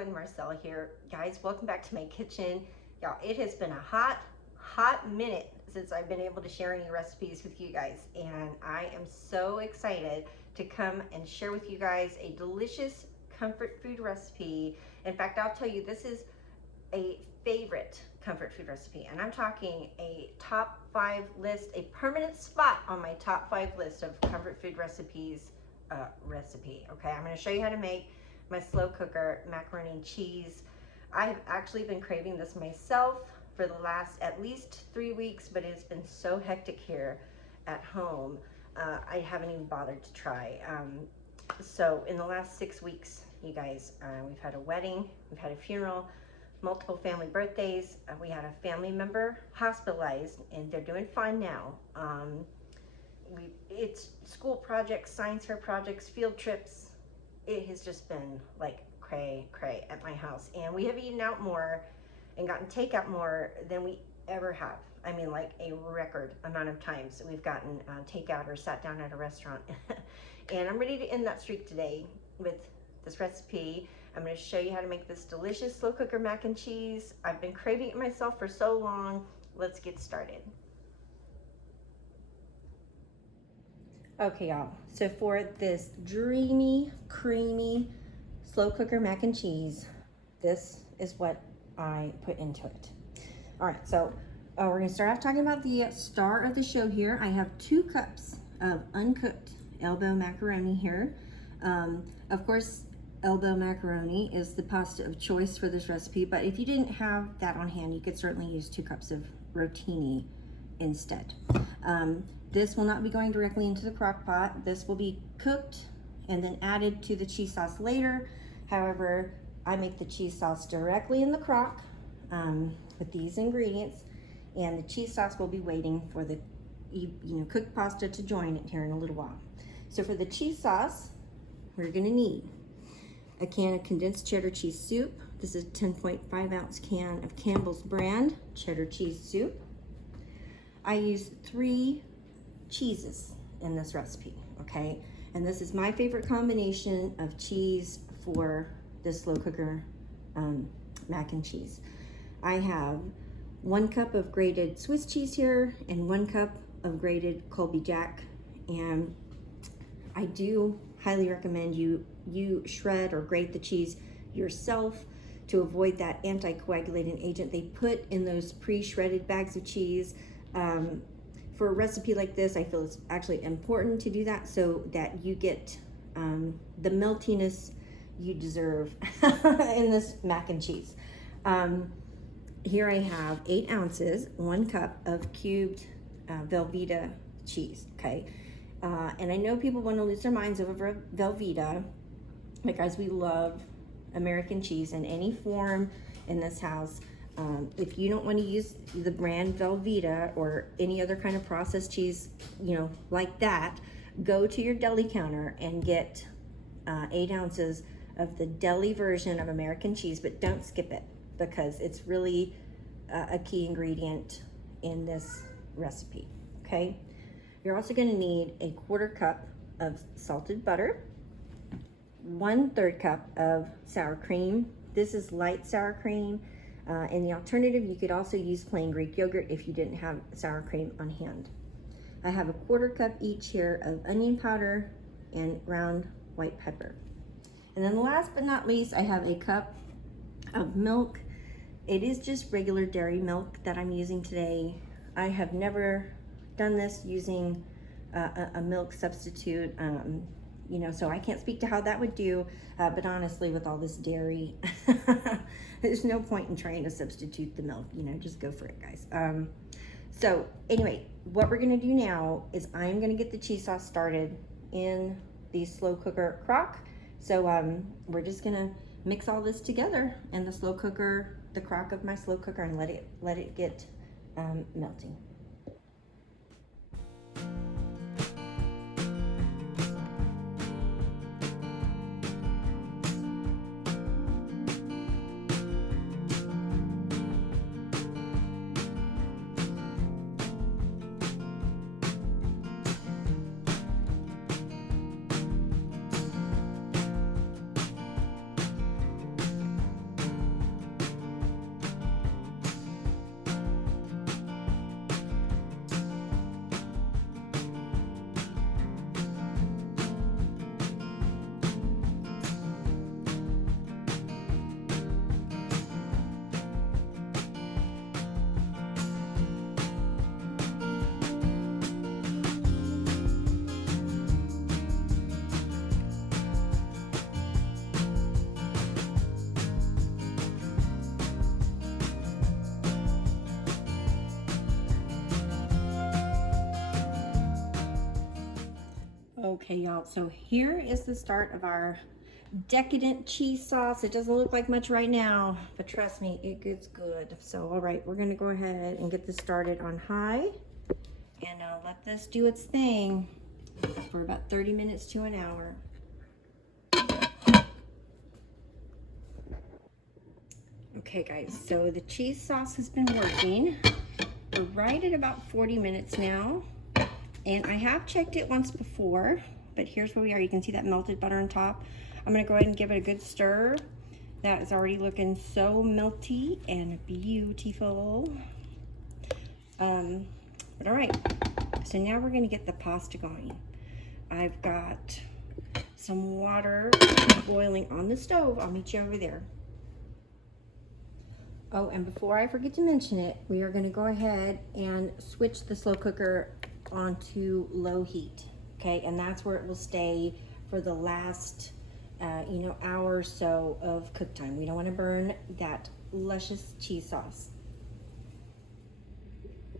everyone, Marcella here. Guys, welcome back to my kitchen. Y'all, it has been a hot minute since I've been able to share any recipes with you guys, and I am so excited to come and share with you guys a delicious comfort food recipe. In fact, I'll tell you, this is a favorite comfort food recipe, and I'm talking a top 5 list, a permanent spot on my top 5 list of comfort food recipes recipe. Okay, I'm going to show you how to make my slow cooker macaroni and cheese. I've actually been craving this myself for the last at least 3 weeks, but it's been so hectic here at home, I haven't even bothered to try. So in the last 6 weeks, you guys, we've had a wedding, we've had a funeral, multiple family birthdays. We had a family member hospitalized, and they're doing fine now. It's school projects, science fair projects, field trips. It has just been like cray at my house, and we have eaten out more and gotten takeout more than we ever have. I mean, like a record amount of times we've gotten takeout or sat down at a restaurant. And I'm ready to end that streak today with this recipe. I'm going to show you how to make this delicious slow cooker mac and cheese. I've been craving it myself for so long. Let's get started. Okay, y'all, so for this dreamy, creamy slow cooker mac and cheese, this is what I put into it. All right, so we're gonna start off talking about the star of the show here. I have 2 cups of uncooked elbow macaroni here. Of course, elbow macaroni is the pasta of choice for this recipe, but if you didn't have that on hand, you could certainly use 2 cups of rotini instead. This will not be going directly into the crock pot. This will be cooked and then added to the cheese sauce later. However, I make the cheese sauce directly in the crock with these ingredients, and the cheese sauce will be waiting for the cooked pasta to join it here in a little while. So for the cheese sauce, we're gonna need a can of condensed cheddar cheese soup. This is a 10.5 ounce can of Campbell's brand cheddar cheese soup. I use 3 cheeses in this recipe, okay? And this is my favorite combination of cheese for this slow cooker mac and cheese. I have 1 cup of grated Swiss cheese here and 1 cup of grated Colby Jack. And I do highly recommend you shred or grate the cheese yourself to avoid that anticoagulating agent they put in those pre-shredded bags of cheese. For a recipe like this, I feel it's actually important to do that so that you get the meltiness you deserve in this mac and cheese. Here I have 8 ounces, 1 cup of cubed Velveeta cheese, okay? And I know people want to lose their minds over Velveeta. But guys, we love American cheese in any form in this house. If you don't want to use the brand Velveeta or any other kind of processed cheese, like that, go to your deli counter and get 8 ounces of the deli version of American cheese, but don't skip it because it's really a key ingredient in this recipe, okay? You're also going to need a 1/4 cup of salted butter, 1/3 cup of sour cream. This is light sour cream. And the alternative, you could also use plain Greek yogurt if you didn't have sour cream on hand. I have a 1/4 cup each here of onion powder and ground white pepper. And then last but not least, I have a cup of milk. It is just regular dairy milk that I'm using today. I have never done this using a milk substitute, so I can't speak to how that would do, but honestly, with all this dairy, there's no point in trying to substitute the milk, just go for it, guys. So anyway, what we're gonna do now is I'm gonna get the cheese sauce started in the slow cooker crock. So we're just gonna mix all this together in the slow cooker, the crock of my slow cooker, and let it get melting. Okay, y'all, so here is the start of our decadent cheese sauce. It doesn't look like much right now, but trust me, it gets good. So, all right, we're gonna go ahead and get this started on high and let this do its thing for about 30 minutes to an hour. Okay, guys, so the cheese sauce has been working. We're right at about 40 minutes now. And I have checked it once before, but here's where we are. You can see that melted butter on top. I'm gonna go ahead and give it a good stir. That is already looking so melty and beautiful. But all right, so now we're gonna get the pasta going. I've got some water boiling on the stove. I'll meet you over there. Oh, and before I forget to mention it, we are gonna go ahead and switch the slow cooker onto low heat, okay? And that's where it will stay for the last, hour or so of cook time. We don't want to burn that luscious cheese sauce.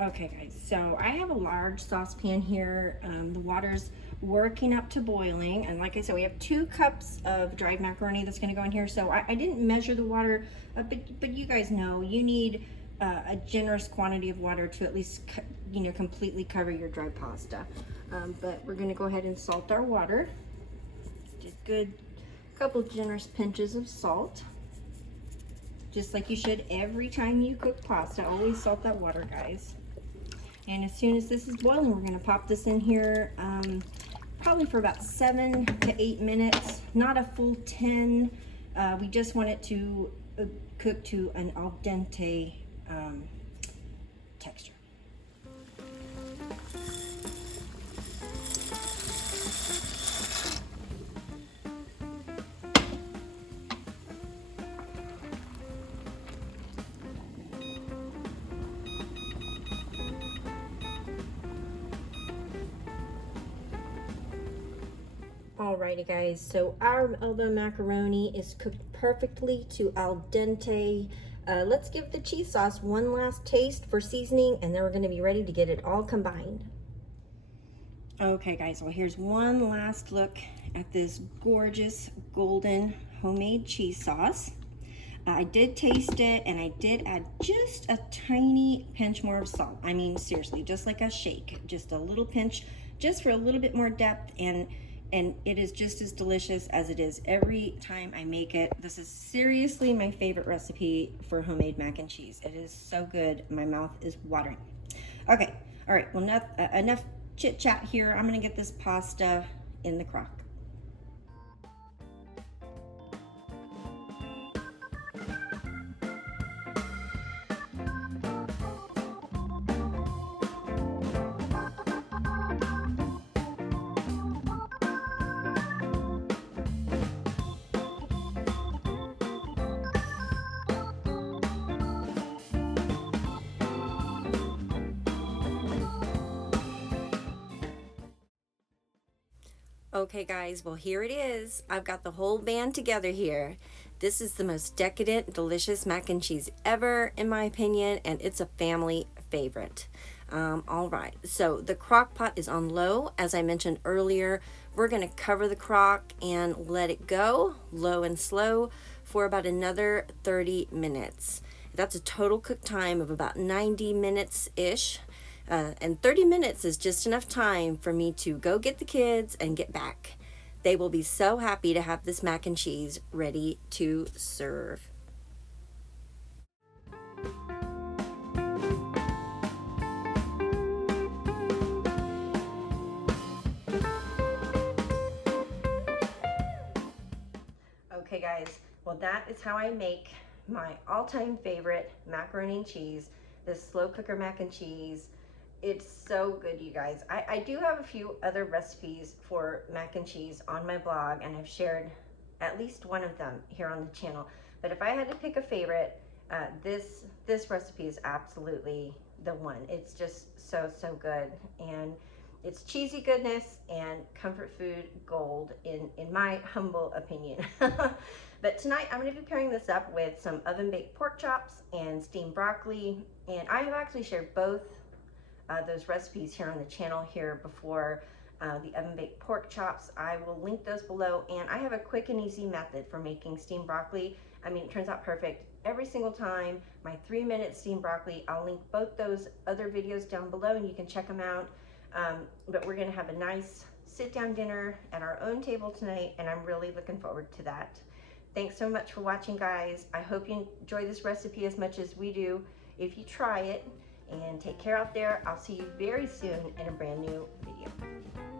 Okay, guys, so I have a large saucepan here. The water's working up to boiling, and like I said, we have 2 cups of dried macaroni that's going to go in here. So I didn't measure the water, but you guys know you need a generous quantity of water to at least completely cover your dry pasta. But we're going to go ahead and salt our water. Just good couple generous pinches of salt, just like you should every time you cook pasta. Always salt that water, guys. And as soon as this is boiling, we're going to pop this in here probably for about 7 to 8 minutes, not a full 10. We just want it to cook to an al dente texture. Alrighty, guys, so our elbow macaroni is cooked perfectly to al dente. Let's give the cheese sauce one last taste for seasoning, and then we're going to be ready to get it all combined. Okay, guys, well, here's one last look at this gorgeous golden homemade cheese sauce. I did taste it, and I did add just a tiny pinch more of salt. I mean, seriously, just like a shake, just a little pinch, just for a little bit more depth, and it is just as delicious as it is every time I make it. This is seriously my favorite recipe for homemade mac and cheese. It is so good, my mouth is watering. Okay, all right, well, enough chit chat here. I'm gonna get this pasta in the crock. Okay, guys, well, here it is. I've got the whole band together here. This is the most decadent, delicious mac and cheese ever, in my opinion, and it's a family favorite. All right, so the crock pot is on low. As I mentioned earlier, we're going to cover the crock and let it go low and slow for about another 30 minutes. That's a total cook time of about 90 minutes-ish. And 30 minutes is just enough time for me to go get the kids and get back. They will be so happy to have this mac and cheese ready to serve. Okay, guys, well, that is how I make my all-time favorite macaroni and cheese, this slow cooker mac and cheese. It's so good, you guys. I do have a few other recipes for mac and cheese on my blog, and I've shared at least one of them here on the channel. But if I had to pick a favorite, this recipe is absolutely the one. It's just so good, and it's cheesy goodness and comfort food gold in my humble opinion. But tonight I'm going to be pairing this up with some oven baked pork chops and steamed broccoli, and I have actually shared both those recipes here on the channel here before. the oven-baked pork chops. I will link those below, and I have a quick and easy method for making steamed broccoli. I mean, it turns out perfect every single time. My 3-minute steamed broccoli, I'll link both those other videos down below and you can check them out. But we're gonna have a nice sit-down dinner at our own table tonight, and I'm really looking forward to that. Thanks so much for watching, guys. I hope you enjoy this recipe as much as we do if you try it, and take care out there. I'll see you very soon in a brand new video.